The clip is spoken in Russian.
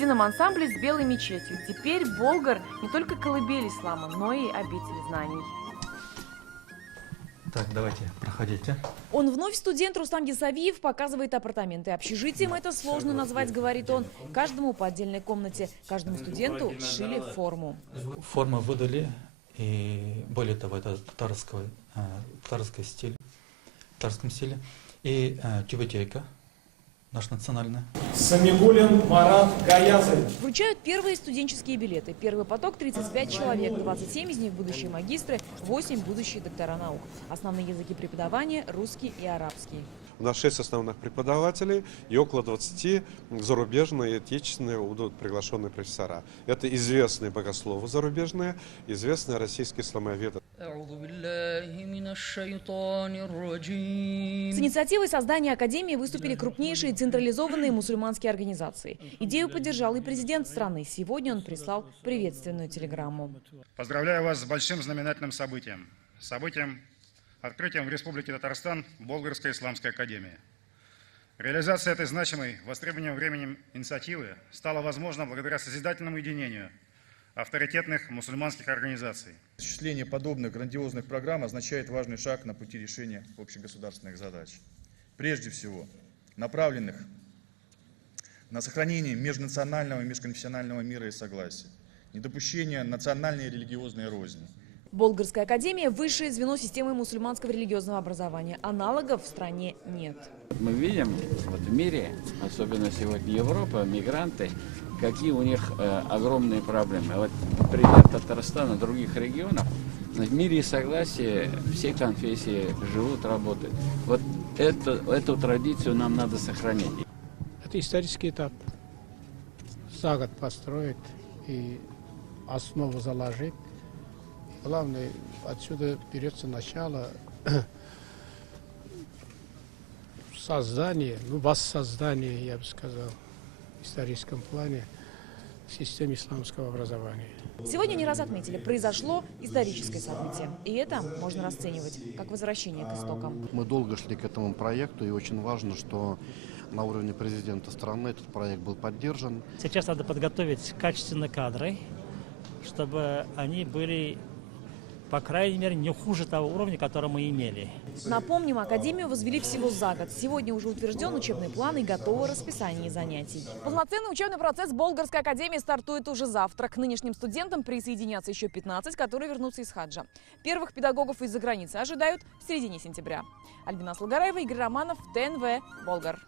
едином ансамбле с белой мечетью. Теперь Болгар не только колыбель ислама, но и обитель знаний. Так, давайте, проходите. Он вновь студент. Рустам Есавиев показывает апартаменты. Общежитием это сложно назвать, говорит он. Каждому по отдельной комнате. Каждому студенту сшили форму. Форму выдали, и более того, это татарском стиле. И тюбетейка, наш национальный. Самигуллин Марат Гаязович. Вручают первые студенческие билеты. Первый поток 35 человек, 27 из них будущие магистры, 8 будущие доктора наук. Основные языки преподавания – русский и арабский. У нас 6 основных преподавателей и около 20 зарубежные и отечественные будут приглашенные профессора. Это известные богословы зарубежные, известные российские исламоведы. С инициативой создания Академии выступили крупнейшие централизованные мусульманские организации. Идею поддержал и президент страны. Сегодня он прислал приветственную телеграмму. Поздравляю вас с большим знаменательным событием. Открытием в Республике Татарстан Болгарской исламской академии. Реализация этой значимой, востребованной временем инициативы стала возможна благодаря созидательному единению авторитетных мусульманских организаций. Осуществление подобных грандиозных программ означает важный шаг на пути решения общегосударственных задач. Прежде всего, направленных на сохранение межнационального и межконфессионального мира и согласия, недопущение национальной и религиозной розни. Болгарская академия – высшее звено системы мусульманского религиозного образования. Аналогов в стране нет. Мы видим в мире, особенно сегодня Европа, мигранты, какие у них огромные проблемы. Вот пример Татарстана, других регионов, в мире и согласии все конфессии живут, работают. Вот эту традицию нам надо сохранить. Это исторический этап. За год построить и основу заложить. Главное, отсюда берется начало создания, воссоздания, я бы сказал, в историческом плане системы исламского образования. Сегодня не раз отметили, произошло историческое событие. И это можно расценивать как возвращение к истокам. Мы долго шли к этому проекту, и очень важно, что на уровне президента страны этот проект был поддержан. Сейчас надо подготовить качественные кадры, чтобы они были, по крайней мере, не хуже того уровня, который мы имели. Напомним, Академию возвели всего за год. Сегодня уже утвержден учебный план и готово расписание занятий. Полноценный учебный процесс Болгарской академии стартует уже завтра. К нынешним студентам присоединятся еще 15, которые вернутся из хаджа. Первых педагогов из-за границы ожидают в середине сентября. Альбина Слугараева, Игорь Романов, ТНВ, Болгар.